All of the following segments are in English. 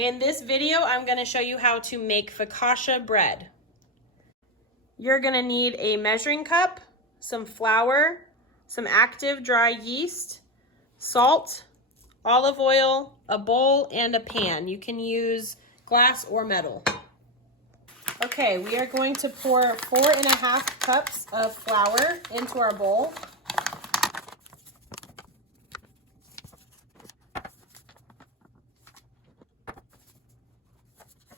In this video, I'm going to show you how to make focaccia bread. You're going to need a measuring cup, some flour, some active dry yeast, salt, olive oil, a bowl, and a pan. You can use glass or metal. Okay, we are going to pour 4.5 cups of flour into our bowl.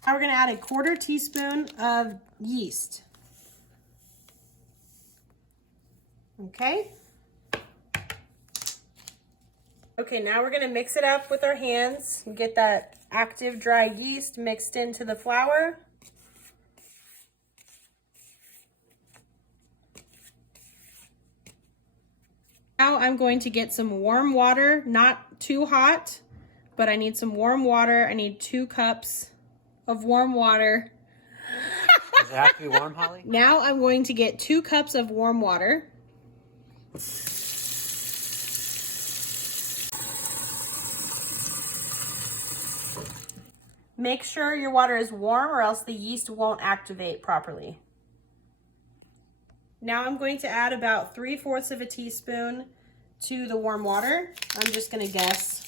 Now we're going to add a 1/4 teaspoon of yeast. Okay. Okay, now we're going to mix it up with our hands and get that active dry yeast mixed into the flour. Now I'm going to get some warm water, not too hot, but I need some warm water. I need 2 cups of warm water. Does it have to be warm, Holly? Now I'm going to get 2 cups of warm water. Make sure your water is warm or else the yeast won't activate properly. Now I'm going to add about 3/4 of a teaspoon to the warm water. I'm just going to guess.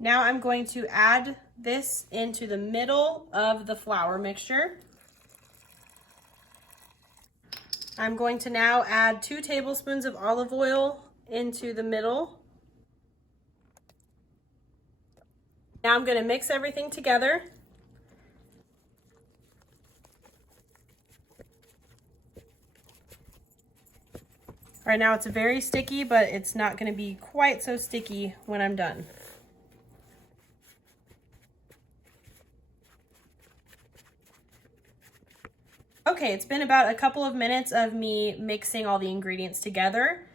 Now I'm going to add this into the middle of the flour mixture. I'm going to now add 2 tablespoons of olive oil into the middle. Now I'm going to mix everything together. All right, now it's very sticky, but it's not going to be quite so sticky when I'm done. Okay, it's been about a couple of minutes of me mixing all the ingredients together.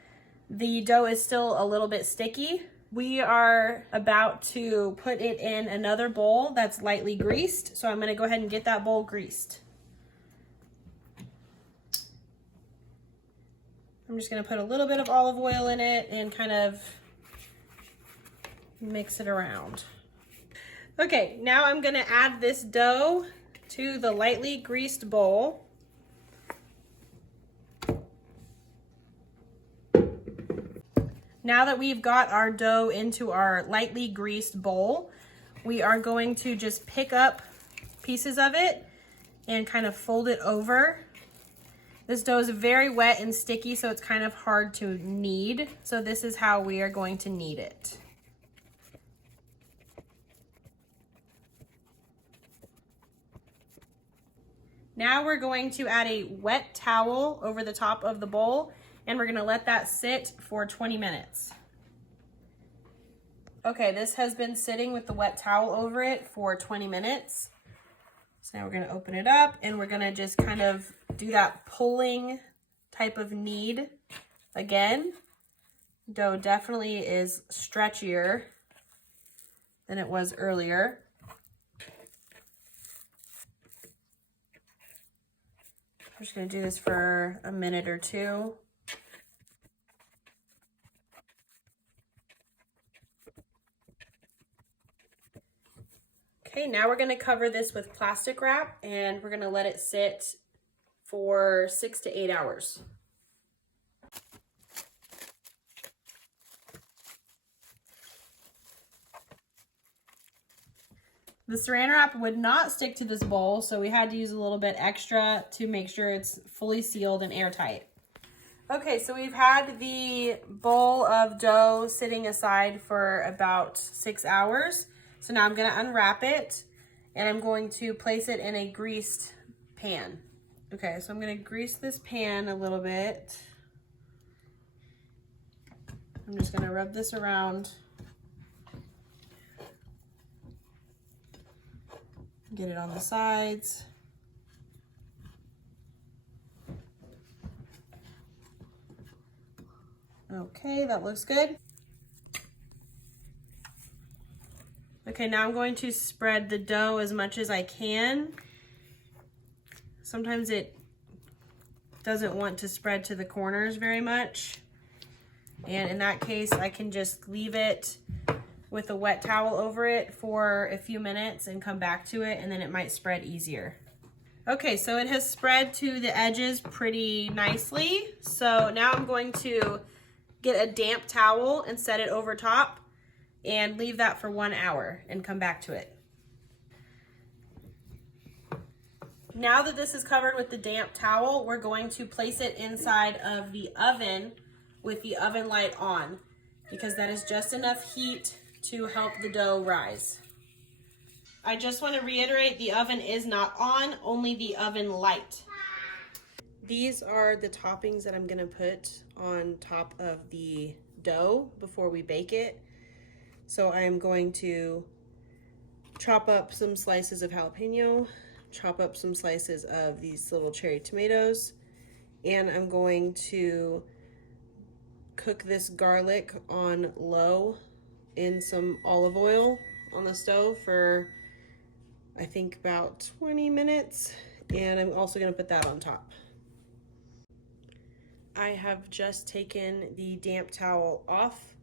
The dough is still a little bit sticky. We are about to put it in another bowl that's lightly greased, so I'm going to go ahead and get that bowl greased. I'm just going to put a little bit of olive oil in it and kind of mix it around. Okay, now I'm going to add this dough to the lightly greased bowl. Now that we've got our dough into our lightly greased bowl, we are going to just pick up pieces of it and kind of fold it over. This dough is very wet and sticky, so it's kind of hard to knead. So this is how we are going to knead it. Now we're going to add a wet towel over the top of the bowl, and we're gonna let that sit for 20 minutes. Okay, this has been sitting with the wet towel over it for 20 minutes. So now we're gonna open it up and we're gonna just kind of do that pulling type of knead again. Dough definitely is stretchier than it was earlier. I'm just gonna do this for a minute or 2. Okay, now we're gonna cover this with plastic wrap and we're gonna let it sit for 6 to 8 hours. The saran wrap would not stick to this bowl, so we had to use a little bit extra to make sure it's fully sealed and airtight. Okay, so we've had the bowl of dough sitting aside for about 6 hours. So now I'm gonna unwrap it and I'm going to place it in a greased pan. Okay, so I'm gonna grease this pan a little bit. I'm just gonna rub this around. Get it on the sides. Okay, that looks good. Okay, now I'm going to spread the dough as much as I can. Sometimes it doesn't want to spread to the corners very much. And in that case, I can just leave it with a wet towel over it for a few minutes and come back to it, and then it might spread easier. Okay, so it has spread to the edges pretty nicely. So now I'm going to get a damp towel and set it over top and leave that for 1 hour and come back to it. Now that this is covered with the damp towel, we're going to place it inside of the oven with the oven light on, because that is just enough heat to help the dough rise. I just want to reiterate, the oven is not on, only the oven light. These are the toppings that I'm going to put on top of the dough before we bake it. So I am going to chop up some slices of jalapeno, chop up some slices of these little cherry tomatoes, and I'm going to cook this garlic on low in some olive oil on the stove for I think about 20 minutes, and I'm also going to put that on top. I have just taken the damp towel off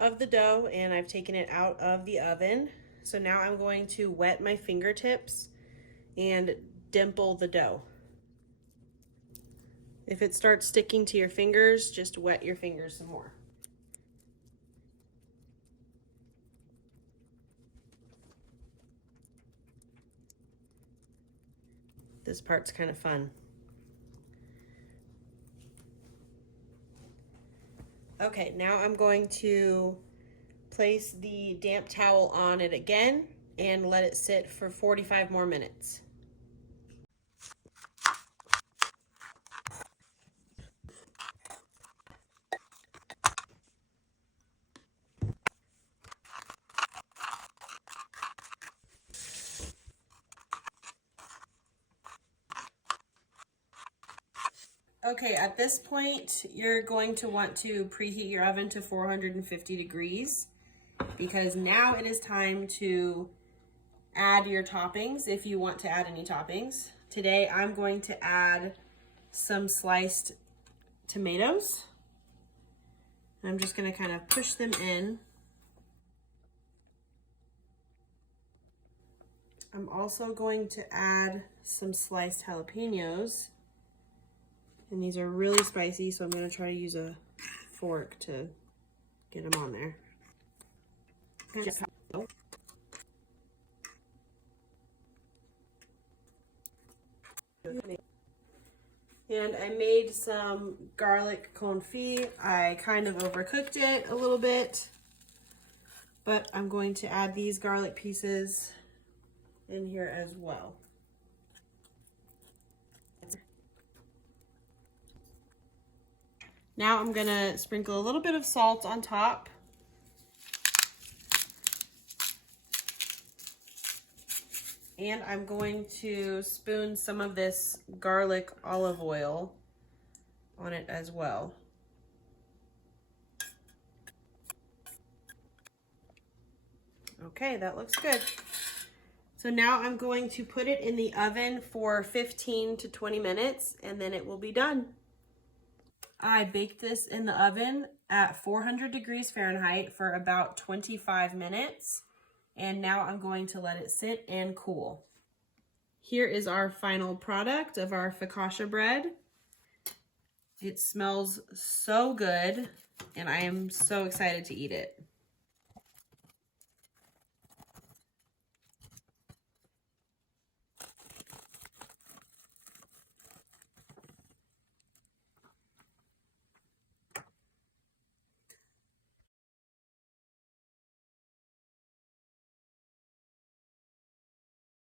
of the dough and I've taken it out of the oven. So now I'm going to wet my fingertips and dimple the dough. If it starts sticking to your fingers, just wet your fingers some more. This part's kind of fun. Okay, now I'm going to place the damp towel on it again and let it sit for 45 more minutes. Okay, at this point, you're going to want to preheat your oven to 450 degrees, because now it is time to add your toppings if you want to add any toppings. Today, I'm going to add some sliced tomatoes. I'm just going to kind of push them in. I'm also going to add some sliced jalapenos. And these are really spicy, so I'm going to try to use a fork to get them on there. And I made some garlic confit. I kind of overcooked it a little bit, but I'm going to add these garlic pieces in here as well. Now I'm gonna sprinkle a little bit of salt on top. And I'm going to spoon some of this garlic olive oil on it as well. Okay, that looks good. So now I'm going to put it in the oven for 15 to 20 minutes and then it will be done. I baked this in the oven at 400 degrees Fahrenheit for about 25 minutes. And now I'm going to let it sit and cool. Here is our final product of our focaccia bread. It smells so good and I am so excited to eat it.